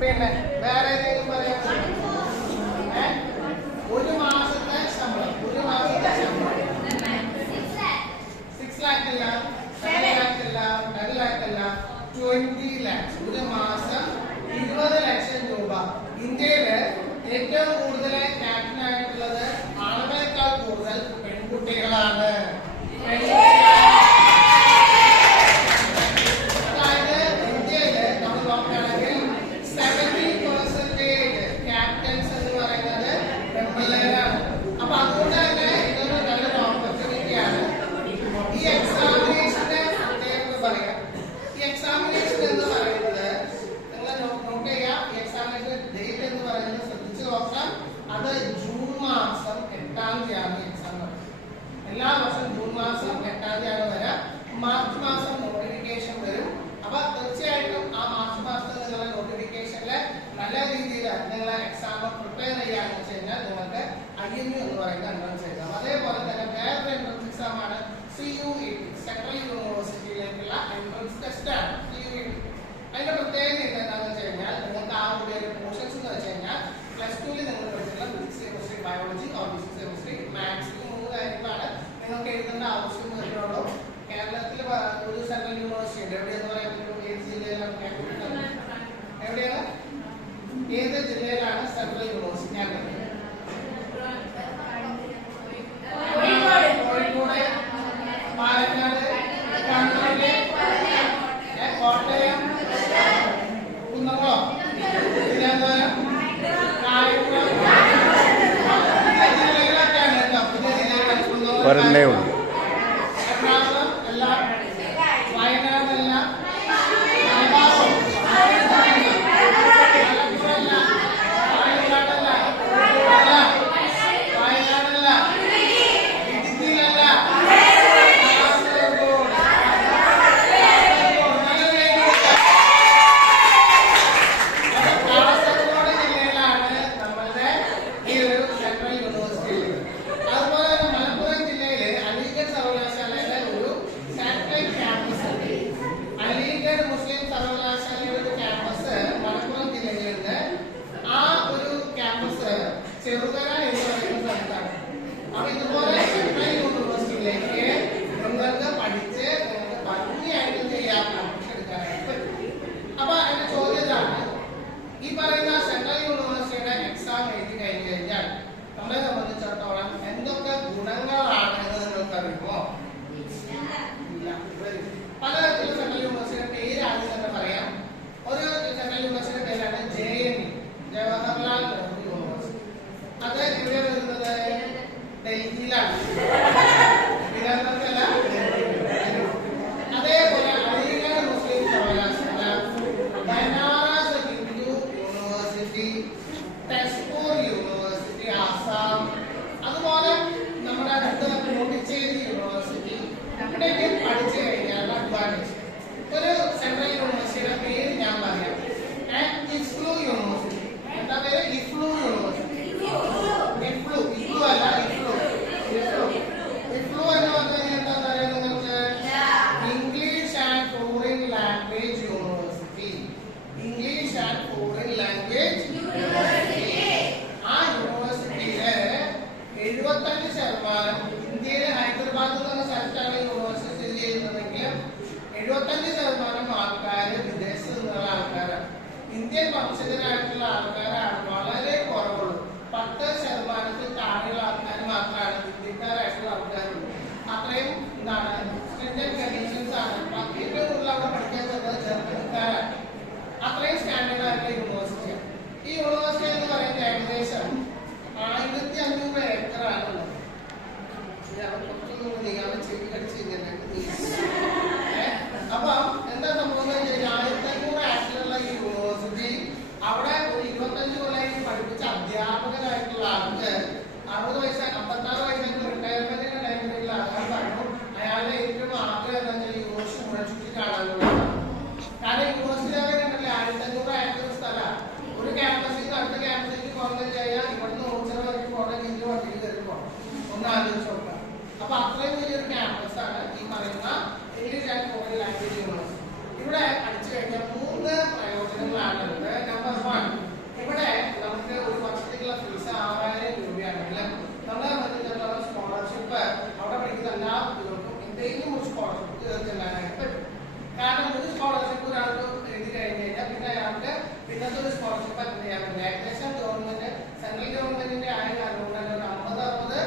പിന്നെ വേറെ ഏതെങ്കിലും പറയാം. ഒരു മാസത്തെ ശമ്പളം 6 lakh അല്ല, 7 lakh അല്ല, 10 lakh അല്ല, 20 lakhs. ഒരു മാസം 20 ലക്ഷം രൂപ. ഇന്ത്യയില് ഏറ്റവും കൂടുതൽ ക്യാപ്റ്റൻ ആയിട്ടുള്ളത് ആളുകളെക്കാൾ കൂടുതൽ പെൺകുട്ടികളാണ്. അത് ജൂൺ മാസം 8-ാം തീയതിയാണ് എക്സാം. എല്ലാ വർഷവും ജൂൺ മാസം 8-ാം തീയതിയാണ് വരാം. മാർച്ച് മാസം നോട്ടിഫിക്കേഷൻ വരും. അപ്പൊ തീർച്ചയായിട്ടും ആ മാർച്ച് മാസത്തിൽ നിന്നുള്ള നോട്ടിഫിക്കേഷനില് നല്ല രീതിയിൽ നിങ്ങളെ എക്സാം പ്രിപ്പയർ ചെയ്യാന്ന് വെച്ച് കഴിഞ്ഞാൽ നിങ്ങൾക്ക് IMU എന്ന് പറയുന്ന എൻട്രൻസ് എക്സാം. അതേപോലെ തന്നെ വേറൊരു എൻട്രൻസ് എക്സാം ആണ് CUET, സെൻട്രൽ യൂണിവേഴ്സിറ്റിയിലേക്കുള്ള എൻട്രൻസ് ടെസ്റ്റ് ആണ് CUET. അതിന്റെ പ്രത്യേകത എന്താണെന്ന് വെച്ച് കഴിഞ്ഞാൽ നിങ്ങൾക്ക് ആ ഒരു പോർഷൻസ് എന്ന് വെച്ച് കഴിഞ്ഞാൽ +2 നിങ്ങൾ പഠിച്ചിട്ടുള്ള physics, chemistry, biology, physics, chemistry, maths, 3 കാര്യങ്ങളാണ് നിങ്ങൾക്ക് എഴുതേണ്ട ആവശ്യം വരുന്നുള്ളൂ. കേരളത്തിൽ ഒരു സെൻട്രൽ യൂണിവേഴ്സിറ്റി ഉണ്ട്. എവിടെയെന്ന് പറയുന്നത് ഏത് ജില്ലയിലാണ്? എവിടെയാണ്? ഏത് ജില്ലയിലാണ് സെൻട്രൽ യൂണിവേഴ്സിറ്റി? കോഴിക്കോട്, പാലക്കാട്, കണ്ണൂർ, കോട്ടയം, കുന്നംകുളം, തിരുവനന്തപുരം, ഒരെണ്ണേ ഉള്ളൂ. ചെറുകര എന്ന് പറയുന്ന സ്ഥലത്താണ്. അപ്പൊ ഇതുപോലെ സെൻട്രൽ യൂണിവേഴ്സിറ്റിയിലേക്ക് നിങ്ങൾക്ക് പഠിച്ച് നിങ്ങൾക്ക് ഭംഗിയായിട്ട് ചെയ്യാൻ എടുക്കാനായിട്ട് പറ്റും. അപ്പൊ എന്റെ ചോദ്യം ഇതാണ്, ഈ പറയുന്ന സെൻട്രൽ യൂണിവേഴ്സിറ്റിയുടെ എക്സാം എഴുതി കഴിഞ്ഞു കഴിഞ്ഞാൽ നമ്മളെ സംബന്ധിച്ചിടത്തോളം എന്തൊക്കെ ഗുണങ്ങളാണ് എന്ന് നിങ്ങൾക്ക് അറിയുമോ? പലതരത്തിലുള്ള സെൻട്രൽ യൂണിവേഴ്സിറ്റിയുടെ പേര് ആദ്യം തന്നെ പറയാം. ഒരു സെൻട്രൽ യൂണിവേഴ്സിറ്റിയുടെ പേരാണ് JNU, ജവഹർലാൽ നെഹ്റു യൂണിവേഴ്സിറ്റി. അത് എവിടെ വരുന്നത്? ഡൽഹിയിലാണ്. തിരുവനന്തപുരത്തല്ല. അതേപോലെ അലിഗഡ് മുസ്ലിം സർവകലാശാല, ബനാറസ് ഹിന്ദു യൂണിവേഴ്സിറ്റി, തെസ്പൂർ യൂണിവേഴ്സിറ്റി ആസാം, അതുപോലെ നമ്മുടെ അടുത്ത പോണ്ടിച്ചേരി യൂണിവേഴ്സിറ്റി. ഇവിടെയൊക്കെ പഠിച്ചു കഴിഞ്ഞാൽ അഡ്വാൻറ്റേജ്. ഒരു സെൻട്രൽ യൂണിവേഴ്സിറ്റിയുടെ പേര് ഞാൻ പറയാം. IFLU university. എന്താ പേര്? IFLU university. IFLU അല്ല, IFLU എന്ന് പറഞ്ഞാൽ എന്താ പറയുക നിങ്ങൾക്ക്? English and foreign language university. English and foreign language university. ആ യൂണിവേഴ്സിറ്റിയില് 75% ഇന്ത്യയിലെ ഹൈദരാബാദ് എന്ന സ്ഥലത്താണ് യൂണിവേഴ്സിറ്റി സ്ഥിതി ചെയ്യുന്നതെങ്കിലും 75% ആൾക്കാര് വിദേശത്ത് നിന്നുള്ള ആൾക്കാരാണ്. ഇന്ത്യൻ വംശജരായിട്ടുള്ള ആൾക്കാരാണ് വളരെ കുറവുള്ളൂ. 10% താഴെയുള്ള ആൾക്കാർ മാത്രമാണ് ഇന്ത്യക്കാരായിട്ടുള്ള ആൾക്കാരുള്ളൂ. അത്രയും എന്താണ് സ്ട്രിക്റ്റ് കണ്ടീഷൻസ് ആണ്. ഏറ്റവും കൂടുതൽ അവിടെ പഠിക്കാൻ ചെന്നത് ജർമ്മനിക്കാരാണ്. അത്രയും സ്റ്റാൻഡേർഡ് ആയിട്ടുള്ള യൂണിവേഴ്സിറ്റിയാണ്. ഈ യൂണിവേഴ്സിറ്റി എന്ന് പറയുന്നത് ഏകദേശം 1500 ഏക്കറാണുള്ളത്. ചെവി കടിച്ച് അപ്പൊ എന്താ സംഭവം? 1500 ഏക്കറുള്ള ഈ യൂണിവേഴ്സിറ്റി അവിടെ അപ്പൊ അത്രയും വലിയൊരു ക്യാമ്പസ് ആണ് ഈ പറയുന്ന English and foreign language university. ഇവിടെ പഠിച്ചു കഴിഞ്ഞാൽ 3 പ്രയോജനങ്ങളാണുള്ളത്. നമ്പർ 1, ഇവിടെ നമുക്ക് ഒരു വർഷത്തേക്കുള്ള ഫീസ് 6000 രൂപയാണെങ്കിലും നമ്മളെ സംബന്ധിച്ചിടത്തോളം സ്കോളർഷിപ്പ് അവിടെ പഠിക്കുന്ന എല്ലാ കുട്ടികൾക്കും എന്തെങ്കിലും ഒരു സ്കോളർഷിപ്പ് ചെല്ലാനായിട്ട് പറ്റും. കാരണം ഒരു സ്കോളർഷിപ്പ് ഒരാൾക്ക് എഴുതി കഴിഞ്ഞ് കഴിഞ്ഞാൽ പിന്നെ അയാൾക്ക് പിന്നത്തെ ഒരു സ്കോളർഷിപ്പ് അറ്റൻഡ് ചെയ്യാൻ പറ്റില്ല. ഏകദേശം ഗവൺമെന്റ് സെൻട്രൽ ഗവൺമെന്റിന്റെ ആയ കാരണം കൊണ്ട് തന്നെ ഒരു 50-60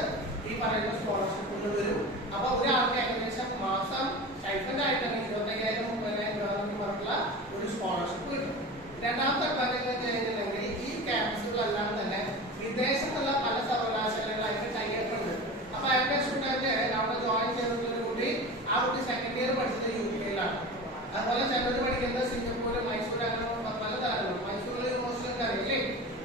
ഈ പറയുന്ന സ്കോളർഷിപ്പുകൾ വരും. അപ്പൊ ഒരാൾക്ക് ഏകദേശം മാസം സ്റ്റൈഫൻഡ് ആയിട്ട് തന്നെ 25,000-30,000 രൂപ എന്നൊക്കെ പറഞ്ഞിട്ടുള്ള ഒരു സ്കോളർഷിപ്പ് കിട്ടും. രണ്ടാമത്തെ അഡ്വാൻറ്റേജ് എന്ന് കഴിഞ്ഞിട്ടുണ്ടെങ്കിൽ ഈ ക്യാമ്പസുകളെല്ലാം തന്നെ വിദേശത്തുള്ള പല സർവകലാശാലകളായിട്ട് ടൈപ്പ് ഉണ്ട്. അപ്പൊ അതിന്റെ സ്റ്റുഡന്റ് അവിടെ ജോയിൻ ചെയ്തിട്ടുള്ള കൂടി ആ കുട്ടി സെക്കൻഡ് ഇയർ പഠിച്ചത് UK-ലാണ്. അതുപോലെ ചിലർ പഠിക്കുന്നത് സിംഗപ്പൂർ, മൈസൂർ, അങ്ങനെ പല സ്ഥലങ്ങളും. മൈസൂരിൽ യൂണിവേഴ്സിറ്റി അറിയില്ലേ?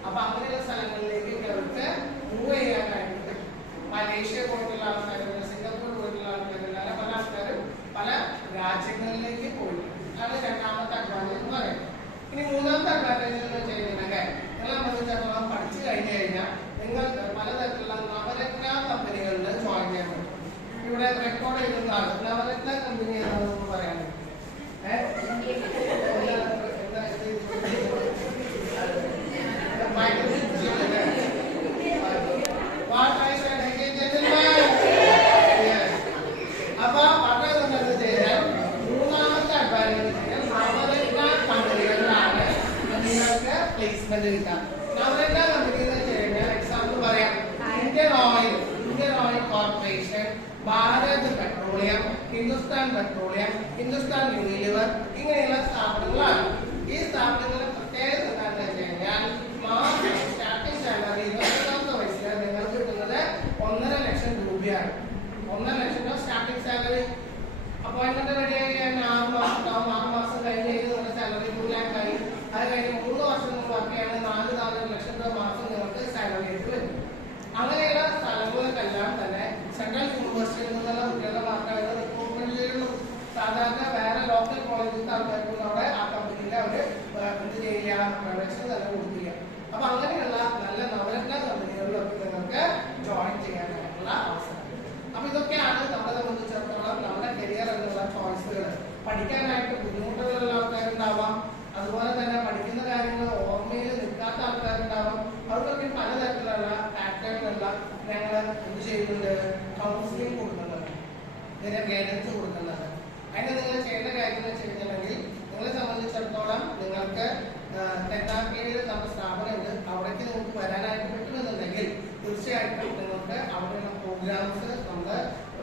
അപ്പൊ അങ്ങനെയുള്ള സ്ഥലങ്ങളിലേക്ക് അവർക്ക് മൂവ് ചെയ്യാനായിട്ട് പറ്റും. മലേഷ്യ പോയിട്ടുള്ള ആൾക്കാരുണ്ട്, സിംഗപ്പൂർ പോയിട്ടുള്ള ആൾക്കാരുണ്ട്, അങ്ങനെ പല ആൾക്കാരും പല രാജ്യങ്ങളിലേക്ക് പോയിട്ടുണ്ട്. അതാണ് രണ്ടാമത്തെ അഡ്വാൻറ്റേജ് എന്ന് പറയുന്നത്. ഇനി മൂന്നാമത്തെ അഡ്വാൻറ്റേജ് എന്ന് വെച്ച് കഴിഞ്ഞിട്ടുണ്ടെങ്കിൽ നിങ്ങളെ സംബന്ധിച്ചിടത്തോളം പഠിച്ചു കഴിഞ്ഞു കഴിഞ്ഞാൽ നിങ്ങൾ പലതരത്തിലുള്ള നവരത്ന കമ്പനികളിൽ ജോയിൻ ചെയ്യാൻ പറ്റും. ഇവിടെ റെക്കോർഡ് ചെയ്യുന്ന ആൾ നവരത്ന കമ്പനി എന്താണെന്ന് പറയാൻ അപ്പൊ പറഞ്ഞതെന്നു ചെയ്താൽ മൂന്നാമത്തെ അഡ്വാൻറ്റേജ് നവരത്ന കമ്പനികളിലാണ് നിങ്ങൾക്ക് പ്ലേസ്മെന്റ് കിട്ടാം. നവരത്ന കമ്പനി എന്ന് വെച്ച് കഴിഞ്ഞാൽ എക്സാമ്പിൾ പറയാം, Indian oil corporation, Bharat petroleum, Hindustan petroleum, Hindustan Unilever, ഇങ്ങനെയുള്ള സ്ഥാപനങ്ങളാണ്. ഈ സ്ഥാപനങ്ങളുടെ പ്രത്യേകത എന്താണെന്ന് വെച്ച് കഴിഞ്ഞാൽ മാസം സ്റ്റാർട്ടിംഗ് സാലറി 21 വയസ്സിൽ നിങ്ങൾക്ക് കിട്ടുന്നത് 1.5 ലക്ഷം രൂപയാണ്. 1.5 ലക്ഷം രൂപ സ്റ്റാർട്ടിംഗ് സാലറി. അപ്പോയിന്റ്മെന്റ് റെഡി ആയി കഴിഞ്ഞാൽ 6 മാസം ഉണ്ടാവും. 6 മാസം കഴിഞ്ഞ് നിങ്ങളുടെ സാലറി 2 lakh ആയി. അത് കഴിഞ്ഞ് 3 വർഷം നിങ്ങൾ വർക്ക് ചെയ്യണമെങ്കിൽ 4 ലക്ഷം രൂപ മാസം നിങ്ങൾക്ക് സാലറി ആയിട്ട് വരും. അങ്ങനെയുള്ള സ്ഥലങ്ങൾക്കെല്ലാം തന്നെ സെൻട്രൽ യൂണിവേഴ്സിറ്റിയിൽ നിന്നുള്ള കുട്ടികളുടെ മാത്രമേ റിക്രൂട്ട്മെന്റ് ചെയ്യുള്ളൂ. സാധാരണ വേറെ ലോക്കൽ കോളേജിൽ ആൾക്കാർക്കും അവിടെ ആ കമ്പനിയിൽ അവര് എന്ത് ചെയ്യില്ല, പ്രൊഡക്ഷൻ തന്നെ കൊടുക്കില്ല. അപ്പൊ അങ്ങനെയുള്ള നല്ല നവരത്ന കമ്പനികളിലൊക്കെ നിങ്ങൾക്ക് ജോയിൻ ചെയ്യാനായിട്ടുള്ള അവസരം. അപ്പൊ ഇതൊക്കെയാണ് നമ്മളെ സംബന്ധിച്ചിടത്തോളം നമ്മുടെ കരിയർ എന്നുള്ള ചോയ്സുകൾ. പഠിക്കാനായിട്ട് ബുദ്ധിമുട്ടുകളുള്ള ആൾക്കാരുണ്ടാവാം, അതുപോലെ തന്നെ പഠിക്കുന്ന കാര്യങ്ങൾ ഓർമ്മയിൽ നിൽക്കാത്ത ആൾക്കാരുണ്ടാവാം. അവർക്കൊക്കെ പലതരത്തിലുള്ള പാറ്റേണിലുള്ള ഞങ്ങൾ എന്ത് ചെയ്യുന്നുണ്ട്, കൗൺസിലിംഗ് കൊടുക്കുന്നുണ്ട്, ഇതിന്റെ ഗൈഡൻസ് കൊടുക്കുന്നുണ്ട്. അതിന് നിങ്ങൾ ചെയ്യേണ്ട കാര്യം എന്ന് വെച്ച് കഴിഞ്ഞിട്ടുണ്ടെങ്കിൽ നിങ്ങളെ സംബന്ധിച്ചിടത്തോളം നിങ്ങൾക്ക് തെന്നാക്കയിൽ നമ്മുടെ സ്ഥാപനമുണ്ട്. അവിടേക്ക് നിങ്ങൾക്ക് വരാനായിട്ട് പറ്റുമെന്നുണ്ടെങ്കിൽ തീർച്ചയായിട്ടും നിങ്ങൾക്ക് അവിടെയുള്ള പ്രോഗ്രാംസ്, നമ്മുടെ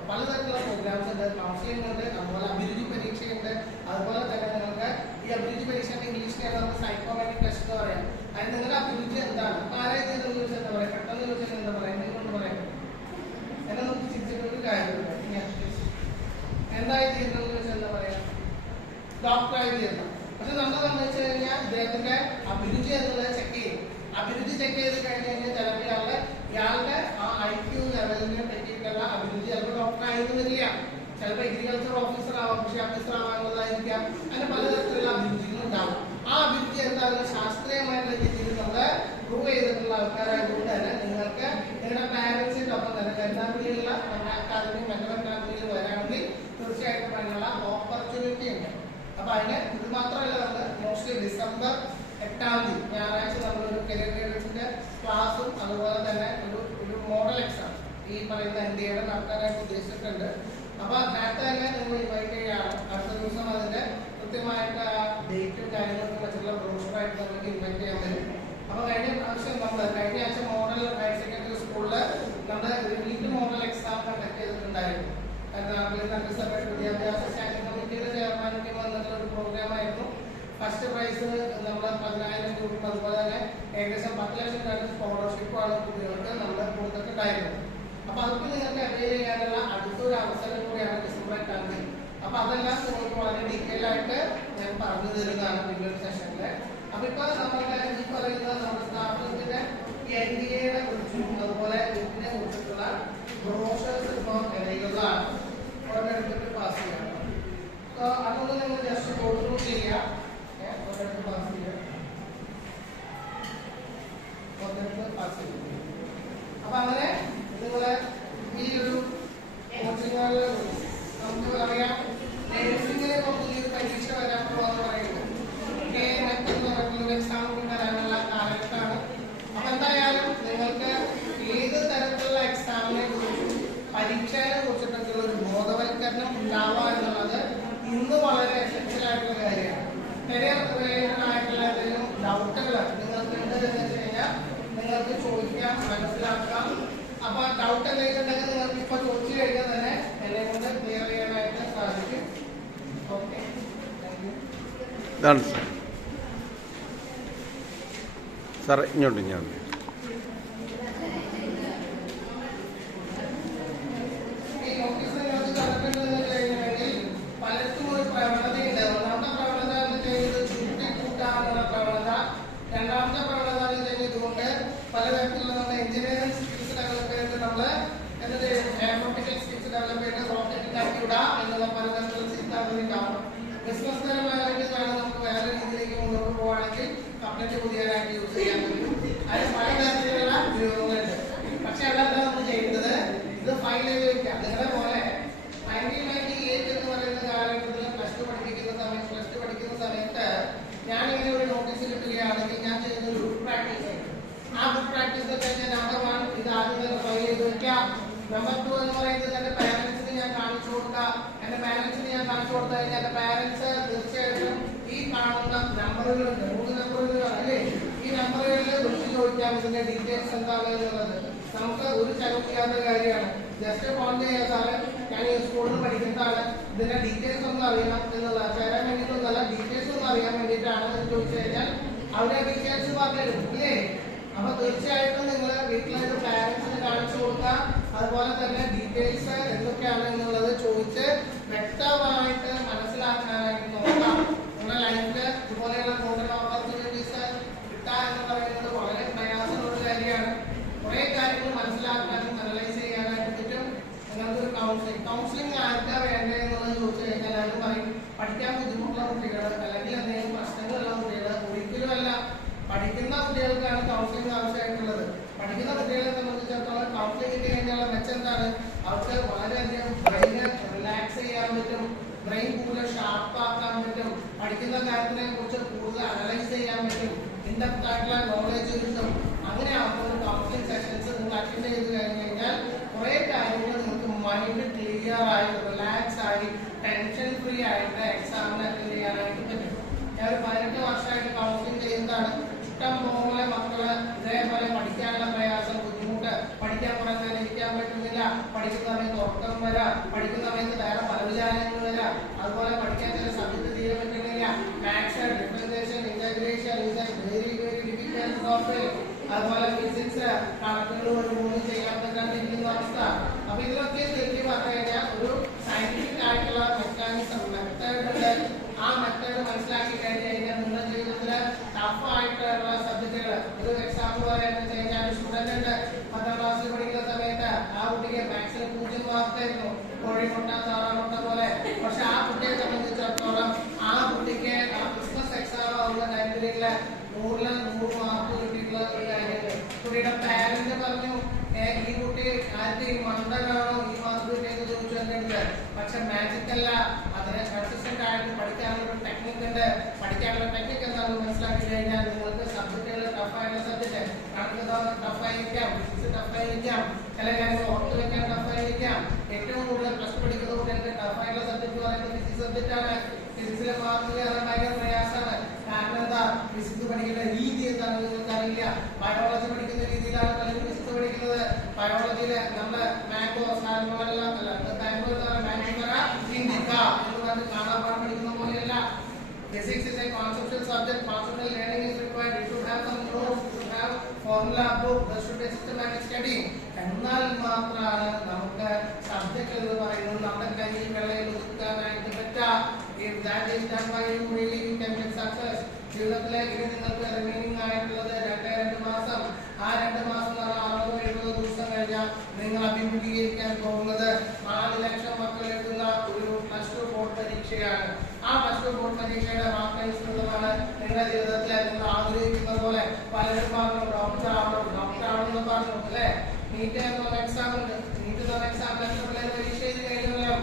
പലതരത്തിലുള്ള പ്രോഗ്രാംസ് ഉണ്ട്. കൗൺസിലിംഗ് ഉണ്ട്, അതുപോലെ അഭിരുചി പരീക്ഷയുണ്ട്. അതുപോലെ തന്നെ നിങ്ങൾക്ക് ഈ അഭിരുചി പരീക്ഷയുടെ ഇംഗ്ലീഷിനെ നമുക്ക് സൈക്കോമെട്രിക് ടെസ്റ്റ് എന്ന് പറയാം. അതിന് നിങ്ങളുടെ അഭിരുചി എന്താണ്? ആരായി ചോദിച്ചാൽ എന്താ പറയാം, പെട്ടെന്ന് ചോദിച്ചാൽ എന്താ പറയാം, എന്തുകൊണ്ട് പറയാം, എന്നെ നമുക്ക് ചിന്തിച്ചിട്ടൊരു കാര്യമില്ല. എന്തായി തീരുന്നത് ചോദിച്ചാൽ എന്താ പറയാ, ഡോക്ടറായി തീരണം. പക്ഷെ നമ്മളെ സംബന്ധിച്ച് കഴിഞ്ഞാൽ ഇദ്ദേഹത്തിന്റെ അഭിരുചി എന്നുള്ളത് ചെക്ക് ചെയ്യും. അഭിരുചി ചെക്ക് ചെയ്ത് കഴിഞ്ഞ് കഴിഞ്ഞാൽ ചിലപ്പോൾ ഇയാളുടെ ആ IQ ലെവലിനെ പറ്റിയിട്ടുള്ള അഭിരുചി ചിലപ്പോൾ ഡോക്ടറായിരുന്നു വരില്ല. ചിലപ്പോൾ അഗ്രികൾച്ചർ ഓഫീസർ ആവാം, കൃഷി ഓഫീസർ ആവാനുള്ളതായിരിക്കാം. അങ്ങനെ പലതരത്തിലുള്ള അഭിരുചികൾ ഉണ്ടാവും. ആ അഭിരുചി എന്തായാലും ശാസ്ത്രീയമായിട്ടുള്ള രീതിയിൽ നമ്മള് പ്രൂവ് ചെയ്തിട്ടുള്ള ആൾക്കാരായതുകൊണ്ട് തന്നെ നിങ്ങൾക്ക് നിങ്ങളുടെ പാരന്റ്സിന്റെ ഒപ്പം തന്നെ കരുനാഗപ്പള്ളിയിലുള്ള നമ്മുടെ അക്കാദമി മെന്റൽ അക്കാദമിയിൽ വരാണെങ്കിൽ തീർച്ചയായിട്ടും അതിനുള്ള ഓപ്പർച്യൂണിറ്റി ഉണ്ട്. അപ്പൊ അതിന് ഇത് മാത്രമല്ല, നമ്മൾ മോസ്റ്റ്ലി December 8 ഞായറാഴ്ച നമ്മളൊരു കരിയർ ഗൈഡൻസിന്റെ ക്ലാസ്സും അതുപോലെ തന്നെ ഒരു മോഡൽ എക്സാം ഈ പറയുന്ന NDA നടത്താനായിട്ട് ഉദ്ദേശിച്ചിട്ടുണ്ട്. അപ്പൊ നേരത്തെ തന്നെ നിങ്ങൾ ഇൻവൈറ്റ് ചെയ്യുകയാണ്. അടുത്ത ദിവസം അതിന്റെ കൃത്യമായിട്ട് ആ ഡേറ്റും കാര്യങ്ങളൊക്കെ വെച്ചിട്ടുള്ള ബ്രോഷറായിട്ട് നമുക്ക് ഇൻവൈറ്റ് ചെയ്യാൻ പറ്റും. അപ്പൊ കഴിഞ്ഞ പ്രാവശ്യം കഴിഞ്ഞ ആഴ്ച മോഡൽ ഹയർ സെക്കൻഡറി സ്കൂളില് നമ്മുടെ റിപ്പീറ്റ് മോഡൽ എക്സാം കണ്ടക്ട് ചെയ്തിട്ടുണ്ടായിരുന്നു. നഗരസഭയുടെ വിദ്യാഭ്യാസ സ്റ്റാൻഡിംഗ് കമ്മിറ്റിയുടെ ചെയർമാനൊക്കെ വന്നിട്ടുള്ള ഒരു പ്രോഗ്രാം ആയിരുന്നു. ഫസ്റ്റ് പ്രൈസ് നമ്മൾ 10,000 രൂപ, അതുപോലെ തന്നെ ഏകദേശം 10 ലക്ഷം രൂപ സ്കോളർഷിപ്പാണ് കുട്ടികൾക്ക് നമ്മൾ കൊടുത്തിട്ടുണ്ടായിരുന്നത്. അപ്പൊ അതൊക്കെ നിങ്ങൾക്ക് അവൈൽ ചെയ്യാനുള്ള അടുത്തൊരു അവസരം കൂടിയാണ് December 8. അപ്പൊ അതെല്ലാം നിങ്ങൾക്ക് വളരെ ഡീറ്റെയിൽ ആയിട്ട് ഞാൻ പറഞ്ഞു തരുന്നതാണ് പിന്നൊരു സെഷനില്. അപ്പൊ ഇപ്പൊ നമ്മളുടെ ഈ പറയുന്ന നമ്മുടെ സ്ഥാപനത്തിന്റെ NDAയെ കുറിച്ചും അതുപോലെ ഇതിനെ കുറിച്ചിട്ടുള്ള ബ്രോഷേഴ്സ് ഇപ്പോൾ അവൈലബിളാണ്. ഒരെടുത്തിട്ട് പാസ് ചെയ്യണം. അതൊന്ന് നിങ്ങൾ ജസ്റ്റ് ഗോ ത്രൂ ചെയ്യുക. ഒരെടുത്ത് പാസ് ചെയ്യുക, ഒരെടുത്ത് പാസ് ചെയ്യുക. അപ്പൊ അങ്ങനെ നിങ്ങള് ഈ ഒരു കഴിഞ്ഞാൽ നമുക്ക് പറയാം നേഴ്സിംഗിനെ പുതിയൊരു പരീക്ഷ വരാൻ പോകാന്ന് പറയുന്നത് നെറ്റ് എന്ന് പറയുന്ന എക്സാം വരാനുള്ള കാലഘട്ടമാണ്. അപ്പൊ എന്തായാലും നിങ്ങൾക്ക് ഏത് തരത്തിലുള്ള എക്സാമിനെ കുറിച്ചും പരീക്ഷയെ കുറിച്ചിട്ടൊക്കെയുള്ള ഒരു ബോധവൽക്കരണം ഉണ്ടാവുക എന്നുള്ളത് ഇന്ന് വളരെ എസെൻഷ്യൽ ആയിട്ടുള്ള കാര്യമാണ്. കരിയർ റിലേറ്റഡ് ആയിട്ടുള്ള എന്തെങ്കിലും ഡൗട്ടുകൾ നിങ്ങൾക്ക് ഉണ്ട് എന്ന് വെച്ച് കഴിഞ്ഞാൽ നിങ്ങൾക്ക് ചോദിക്കാം, മനസ്സിലാക്കാം. അപ്പൊ ഡൗട്ട് എന്തെങ്കിലും ഉണ്ടെങ്കിൽ നിങ്ങൾക്ക് ഇപ്പൊ ചോദിച്ചു കഴിഞ്ഞാൽ തന്നെ എന്നെ കൊണ്ട് ക്ലിയർ ചെയ്യാനായിട്ട് സാധിക്കും. Okay, thank you. സാർ ഇങ്ങോട്ട് ഞാൻ പലർക്കും ഒരു പ്രവണതയുണ്ട്. ഒന്നാമത്തെ പ്രവണത എന്ന് ചെയ്യുന്നത് ചുരുട്ടി കൂട്ടാനുള്ള പ്രവണത. രണ്ടാമത്തെ പ്രവണത എന്ന് ചെയ്യുന്നതുകൊണ്ട് പലതരത്തിലുള്ള നമ്മുടെ എഞ്ചിനീയറിംഗ് സ്കിൽസ് ഡെവലപ്പ് ചെയ്തിട്ട് നമ്മള് എന്നിട്ട് എയറോനോട്ടിക്കൽ സ്കിൽസ് ഡെവലപ്പ് ചെയ്തിട്ട് റോക്കറ്റ് ഉണ്ടാക്കിവിടുക എന്നുള്ള പലതരത്തിലുള്ള ചിന്താഗതിക്കാവും. ബിസിനസ് പരമായിട്ട് നമുക്ക് വേറെ രീതിയിലേക്ക് മുന്നോട്ട് പോവുകയാണെങ്കിൽ കംപ്ലീറ്റ് പുതിയതായിട്ട് യൂസ് ചെയ്യാൻ പറ്റും. അതിന് പലതരത്തിലുള്ള ഉപയോഗങ്ങളുണ്ട്. പക്ഷെ അതെന്താ നമ്മൾ ചെയ്യുന്നത്, ഇത് ഫൈൽ ചെയ്ത് വെക്കാം. നിങ്ങളെ പോലെ 1998 എന്ന് പറയുന്ന കാലഘട്ടത്തിൽ പ്ലസ് ടു പഠിക്കുന്ന സമയത്ത് ഞാനിങ്ങനെ ഒരു നോട്ടീസ് കിട്ടുകയാണെങ്കിൽ ഞാൻ ചെയ്യുന്ന ഒരു ഗുഡ് പ്രാക്ടീസ്. ആ ഗുഡ് പ്രാക്ടീസ് കഴിഞ്ഞാൽ നമ്പർ 1 ഇത് ആദ്യം തന്നെ ഫൈൽ ചെയ്ത് വെക്കാം. നമ്പർ 2 എന്ന് പറയുന്നത് എന്റെ പാരന്റ്സിന് ഞാൻ കാണിച്ചു കൊടുക്കാം. എന്റെ പാരന്റ്സിന് ഞാൻ കാണിച്ചു കൊടുത്തു കഴിഞ്ഞാൽ എന്റെ പാരന്റ്സ് തീർച്ചയായിട്ടും ഈ കാണുന്ന നമ്പറുകളുണ്ട്, 3 നമ്പറുകളാണ് അല്ലേ, ഈ നമ്പറുകളിൽ വിളിച്ചു ചോദിക്കാം ഇതിന്റെ ഡീറ്റെയിൽസ് എന്താണ് എന്നുള്ളത്. നമുക്ക് ഒരു ചെലവ് ചെയ്യാത്ത കാര്യമാണ്. ജസ്റ്റ് ഫോൺ ചെയ്യാൻ സാറ് ഞാൻ ഈ സ്കൂളിൽ പഠിക്കുന്നതാണ്, ഇതിന്റെ ഡീറ്റെയിൽസ് ഒന്നും അറിയണം എന്നുള്ള ചേരാൻ വേണ്ടിയിട്ടൊന്നല്ല, ഡീറ്റെയിൽസ് ഒന്നും അറിയാൻ വേണ്ടിയിട്ടാണ് എന്ന് ചോദിച്ചു കഴിഞ്ഞാൽ അവരുടെ ഡീറ്റെയിൽസ് പറഞ്ഞു ഇല്ലേ. അപ്പൊ തീർച്ചയായിട്ടും നിങ്ങൾ വീട്ടിലൊരു പാരന്റ്സിന് കാണിച്ചു കൊടുക്കുക. അതുപോലെ തന്നെ ഡീറ്റെയിൽസ് എന്തൊക്കെയാണ് എന്നുള്ളത് ചോദിച്ച് വ്യക്തമായിട്ട് മനസ്സിലാക്കാനായിട്ട് നോക്കാം. നിങ്ങളുടെ ലൈഫിൽ ഇതുപോലെയുള്ള കൂടുതൽ ഓപ്പർച്യൂണിറ്റീസ് കിട്ടുക എന്ന് പറയുന്നത് വളരെ പ്രയാസമുള്ള കാര്യമാണ്. കുറെ കാര്യങ്ങൾ മനസ്സിലാക്കാനും അനലൈസ് ചെയ്യാനായിട്ട് പറ്റും. നിങ്ങൾക്കൊരു കൗൺസിലിംഗ് ആർക്കാ വേണ്ടത് എന്നുള്ളത് ചോദിച്ചു കഴിഞ്ഞാൽ ആരും പറയും പഠിക്കാൻ ബുദ്ധിമുട്ടുള്ള കുട്ടികൾ അല്ലെങ്കിൽ എന്തെങ്കിലും പ്രശ്നങ്ങളുള്ള കുട്ടികൾ. ഒരിക്കലുമല്ല, പഠിക്കുന്ന കുട്ടികൾക്കാണ് കൗൺസിലിംഗ് ആവശ്യമായിട്ടുള്ളത്. പഠിക്കുന്ന കുട്ടികളെ സംബന്ധിച്ചിടത്തോളം കൗൺസിലിംഗ് കിട്ടി കഴിഞ്ഞാൽ മെച്ചം എന്താണ്, അവർക്ക് വളരെയധികം ബ്രെയിന് റിലാക്സ് ചെയ്യാൻ പറ്റും, ബ്രെയിൻ കൂടുതൽ ഷാർപ്പാക്കാൻ പറ്റും, പഠിക്കുന്ന കാര്യത്തിനെ കുറിച്ച് കൂടുതൽ അനലൈസ് ചെയ്യാൻ പറ്റും, ഇൻഡെപ്ത് ആയിട്ടുള്ള നോളേജ് കിട്ടും. അങ്ങനെ ആകുമ്പോൾ കൗൺസിലിംഗ് സെഷൻസ് നിങ്ങൾ അറ്റൻഡ് ചെയ്ത് കഴിഞ്ഞ് കഴിഞ്ഞാൽ കുറെ കാര്യങ്ങൾ നിങ്ങൾക്ക് മൈൻഡ് ക്ലിയർ ആയി റിലാക്സ് ആയി ടെൻഷൻ ഫ്രീ ആയിട്ട് എക്സാമിന് അറ്റൻഡ് ചെയ്യാനായിട്ട് പറ്റും. ഞാൻ ഒരു 18 വർഷമായിട്ട് കൗൺസിലിംഗ് ചെയ്യുന്നതാണ്. ഇഷ്ടം പോലെ മക്കള് ഇതേപോലെ പഠിക്കാനുള്ള പ്രയാസം, ബുദ്ധിമുട്ട്, പഠിക്കാൻ പറഞ്ഞാൽ ഇരിക്കാൻ പറ്റുന്നില്ല, പഠിക്കുന്ന സമയത്ത് ഉറക്കം വരാം, പഠിക്കുന്ന സമയത്ത് വേറെ പല വിചാരങ്ങൾ വരാം, അതുപോലെ പഠിക്കാൻ ചില സബ്ജക്ട് ചെയ്യാൻ പറ്റുന്നില്ല, maths, differentiation, integration very very difficult topic, അതുപോലെ ഫിസിക്സ് കണക്കുകൾ ഒരു 3 ചെയ്യാൻ പറ്റാണ്ടിരിക്കുന്ന അവസ്ഥ. അപ്പൊ ഇതിലൊക്കെ ശരിക്കും പറഞ്ഞു കഴിഞ്ഞാൽ ഒരു സയന്റിഫിക് ആയിട്ടുള്ള മെക്കാനിസം മെത്തേഡ് ഉണ്ട്. ആ മെത്തേഡ് മനസ്സിലാക്കി കഴിഞ്ഞ് കഴിഞ്ഞാൽ നിങ്ങളുടെ ജീവിതത്തില് ടഫ് ആയിട്ടുള്ള സബ്ജക്റ്റുകൾ ഒരു എക്സാമ്പിൾ പറയാന്ന് കഴിഞ്ഞാൽ സ്റ്റുഡന്റ് ഉണ്ട് 10ാം ക്ലാസ്സിൽ പഠിക്കുന്ന സമയത്ത് ആ കുട്ടിക്ക് മാത്സിൽ 0 മാർക്കായിരുന്നു, കോഴിമുട്ട താറാമുട്ട പോലെ. പക്ഷെ ആ കുട്ടിയെ സംബന്ധിച്ചിടത്തോളം ആ കുട്ടിക്ക് ആ ബിസിനസ് എക്സാം ആവുന്ന ടൈമില് 100 മാർക്ക് കിട്ടിയിട്ടുള്ള ഒരു കാര്യമുണ്ട്. കുട്ടിയുടെ പാരന്റ് പറഞ്ഞു ഈ കുട്ടി ആദ്യം ഈ മണ്ടനാണോ ഈ മാർക്ക് കിട്ടിയെന്ന് ചോദിച്ചു എന്നുണ്ട്. പക്ഷെ മാജിക് അല്ല, അതിനെ കൺസിസ്റ്റന്റ് ആയിട്ട് പഠിക്കാനുള്ള ഒരു ടെക്നിക് ഉണ്ട്. പഠിക്കാനുള്ള ടെക്നിക് എന്താണെന്ന് മനസ്സിലാക്കി കഴിഞ്ഞാൽ നിങ്ങൾക്ക് സബ്ജക്റ്റുകൾ ടഫായിട്ടുള്ള സബ്ജക്ട് കണക്ക് ടഫായിരിക്കാം, ഫിസിക്സ് ടഫായിരിക്കാം, ചില കാര്യങ്ങൾ ഓർത്ത് വെക്കാൻ ടഫായിരിക്കാം. ഏറ്റവും കൂടുതൽ പ്ലസ് പഠിക്കുന്ന കുട്ടികൾക്ക് ടഫായിട്ടുള്ള സബ്ജക്ട് പറയുന്നത് ഫിസിക്സ് സബ്ജക്റ്റ് ആണ്. ഫിസിക്സിലെ മാർക്ക് കയറാൻ ഭയങ്കര പ്രയാസമാണ്. കാരണം എന്താ, ഫിസിക്സ് പഠിക്കുന്ന രീതി എന്താണെന്ന് നിങ്ങൾക്ക് അറിയില്ല. ബയോളജി പഠിക്കുന്ന രീതിയിലാണ് പലരും ഫിസിക്സ് പഠിക്കുന്നത്. ബയോളജിയില് നമ്മള് മാംഗോ സാധനങ്ങളെല്ലാം മാംഗോ എന്ന് പറഞ്ഞ് കാണാപ്പാടം പഠിക്കുന്ന പോലെയല്ല. Physics is a conceptual subject. Conceptual learning is required. You should have some notes, you should have formula book. There should be a systematic study. എന്നാൽ മാത്രമാണ് നമുക്ക് സബ്ജക്ട് എന്ന് പറയുന്നത് നമ്മുടെ കയ്യിൽ വെള്ളയിൽ ഒതുക്കാനായിട്ട് പറ്റുക. If that is done by you, really you can get success. ജീവിതത്തിലെ ഇനി നിങ്ങൾക്ക് റിമൈനിങ് ആയിട്ടുള്ളത് 2 മാസം. ആ 2 മാസം 60-70 ദിവസം കഴിഞ്ഞാൽ നിങ്ങൾ അഭിമുഖീകരിക്കാൻ പോകുന്നത് 4 ലക്ഷം മക്കൾ എഴുതുന്ന ഒരു പ്ലസ് ടു ബോർഡ് പരീക്ഷയാണ്. ആ പ്ലസ് ടു ബോർഡ് പരീക്ഷയുടെ മാർക്കനുസൃതമാണ് നിങ്ങളുടെ ജീവിതത്തിൽ നിങ്ങൾ ആഗ്രഹിക്കുന്ന പോലെ. പലരും പറഞ്ഞു ഡോക്ടർ ആവണം എന്ന് പറഞ്ഞു അല്ലെ. നീറ്റ് എന്നുള്ള എക്സാം ഉണ്ട്. നീറ്റ് എക്സാമിനേഷൻ പരീക്ഷ എഴുതി കഴിഞ്ഞാൽ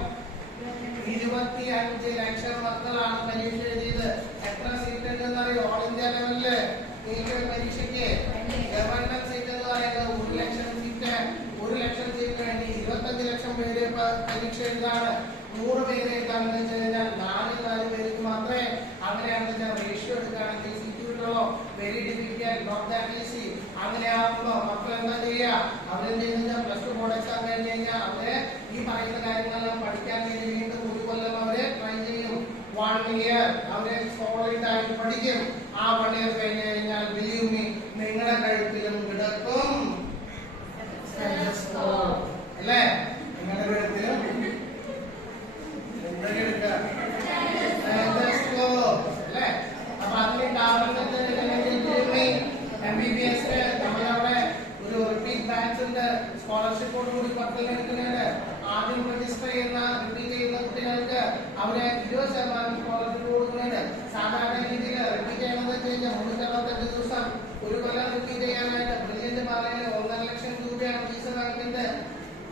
25 ലക്ഷം മക്കളാണ് പരീക്ഷ എഴുതിയത്. എത്ര സീറ്റ് ഉണ്ടെന്ന് അറിയോ? ഓൾ ഇന്ത്യ ലെവലില് നീറ്റ് പരീക്ഷയ്ക്ക് ഗവൺമെന്റ് സീറ്റ് എന്ന് പറയുന്നത് 1 ലക്ഷം സീറ്റ്. 1 ലക്ഷം സീറ്റ് വേണ്ടി 25 ലക്ഷം പേര് പരീക്ഷ എഴുതാണ്. 100 പേര് എഴുതാമെന്ന് വെച്ച് കഴിഞ്ഞാൽ 4 പേർക്ക് മാത്രമേ അങ്ങനെയാണെന്ന് വെച്ചാൽ റേഷ്യോ എടുക്കുകയാണെങ്കിൽ സീറ്റ് കിട്ടുള്ളൂ. Very difficult, not that easy. അങ്ങനെ ആകുമ്പോൾ മക്കൾ എന്താ ചെയ്യുക? അവരെന്ത് ചെയ്യുന്ന പ്ലസ് ടു ബോർഡ് എക്സാം കഴിഞ്ഞ് കഴിഞ്ഞാൽ അവര് ഈ പറയുന്ന കാര്യങ്ങളെല്ലാം പഠിക്കാൻ വേണ്ടി വീണ്ടും 1 കൊല്ലം അവര് ട്രൈ ചെയ്യും. 1 ഇയർ അവര് സോളിഡ് ആയിട്ട് പഠിക്കും. ആ 1 ഇയർ കഴിഞ്ഞ് കഴിഞ്ഞാൽ ബിലീവ് മീ നിങ്ങളുടെ കഴുത്തിലും കിടക്കും അല്ലേ? നിങ്ങളുടെ കഴുത്തിലും അല്ലേ? അപ്പൊ അതിനുണ്ടാവുന്നത് MBBS നമ്മളവിടെ ഒരു റിപ്പീറ്റ് ബാച്ച് ഉണ്ട്. സ്കോളർഷിപ്പോട് കൂടി മക്കൾ എടുക്കുന്നുണ്ട്. ആദ്യം രജിസ്റ്റർ ചെയ്യുന്ന റിപ്പീറ്റ് ചെയ്യുന്ന കുട്ടികൾക്ക് അവര് 20% സ്കോളർഷിപ്പ് കൊടുക്കുന്നുണ്ട്. സാധാരണ രീതിയിൽ റിപ്പീറ്റ് ചെയ്യണമെന്ന് വെച്ച് കഴിഞ്ഞാൽ 365 ദിവസം 1 കൊല്ലം റിപ്പീറ്റ് ചെയ്യാനായിട്ട് ബ്രില്യന്റ് പറയുന്നത് 1.5 ലക്ഷം രൂപയാണ് ഫീസ് വാങ്ങിക്കുന്നത്.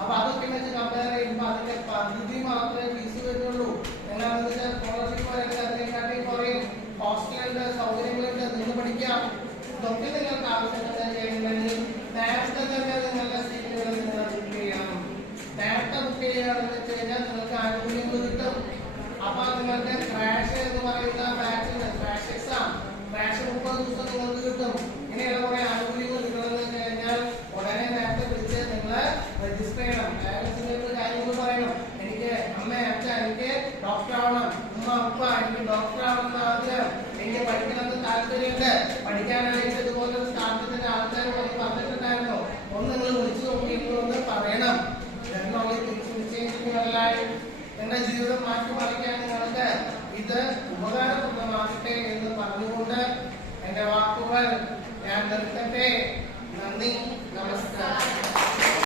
അപ്പൊ അതൊക്കെ വെച്ച് കമ്പയർ ചെയ്യുമ്പോൾ അതിന്റെ പകുതി മാത്രമേ ഫീസ് വരുന്നുള്ളൂ. എന്താണെന്ന് വെച്ചാൽ സ്കോളർഷിപ്പ് പറയുന്നത് അതിനെക്കാട്ടി കുറയും. ഹോസ്റ്റലുണ്ട്, സൗകര്യങ്ങളുണ്ട്, നിന്ന് പഠിക്കാം. ഇതൊക്കെ നിങ്ങൾക്ക് ആവശ്യമുണ്ടെന്ന് ചെയ്യുന്നുണ്ടെങ്കിൽ നേരത്തെ തന്നെ നിങ്ങളുടെ സീറ്റുകൾ നിങ്ങൾ ബുക്ക് ചെയ്യണം. നേരത്തെ ബുക്ക് ചെയ്യുകയാണെന്ന് വെച്ച് കഴിഞ്ഞാൽ നിങ്ങൾക്ക് ആനുകൂല്യങ്ങൾ കിട്ടും. അപ്പൊ നിങ്ങൾക്ക് ക്രാഷ് എന്ന് പറയുന്ന ബാച്ചിന് ക്രാഷ് എക്സാം, ക്രാഷ് 30 ദിവസം നിങ്ങൾക്ക് കിട്ടും. ഇങ്ങനെയുള്ള കുറെ ആനുകൂല്യങ്ങൾ കിട്ടണമെന്ന് വെച്ച് കഴിഞ്ഞാൽ ഉടനെ നേരത്തെ വിളിച്ച് നിങ്ങൾ രജിസ്റ്റർ ചെയ്യണം. നിങ്ങൾക്ക് കാര്യങ്ങൾ പറയണം. എനിക്ക് അമ്മ അച്ഛ എനിക്ക് ഡോക്ടർ ആവണം, ഉമ്മ ഉപ്പ എനിക്ക് ഡോക്ടർ ആവണം എന്ന് ആഗ്രഹം, എനിക്ക് പഠിക്കണമെന്ന് താല്പര്യമുണ്ട്, പഠിക്കാനായിട്ട് ഇതുപോലെ സ്ഥാപനത്തിന്റെ ആൾക്കാർ വന്ന് പറഞ്ഞിട്ടുണ്ടായിരുന്നു, ഒന്ന് നിങ്ങൾ വിളിച്ചു നോക്കിയിട്ടുണ്ടെന്ന് പറയണം. നിങ്ങളുടെ ജീവിതം മാറ്റിമറിക്കാൻ നിങ്ങൾക്ക് ഇത് ഉപകാരപ്രദമാകട്ടെ എന്ന് പറഞ്ഞുകൊണ്ട് എന്റെ വാക്കുകൾ ഞാൻ നിർത്തട്ടെ. നന്ദി, നമസ്കാരം.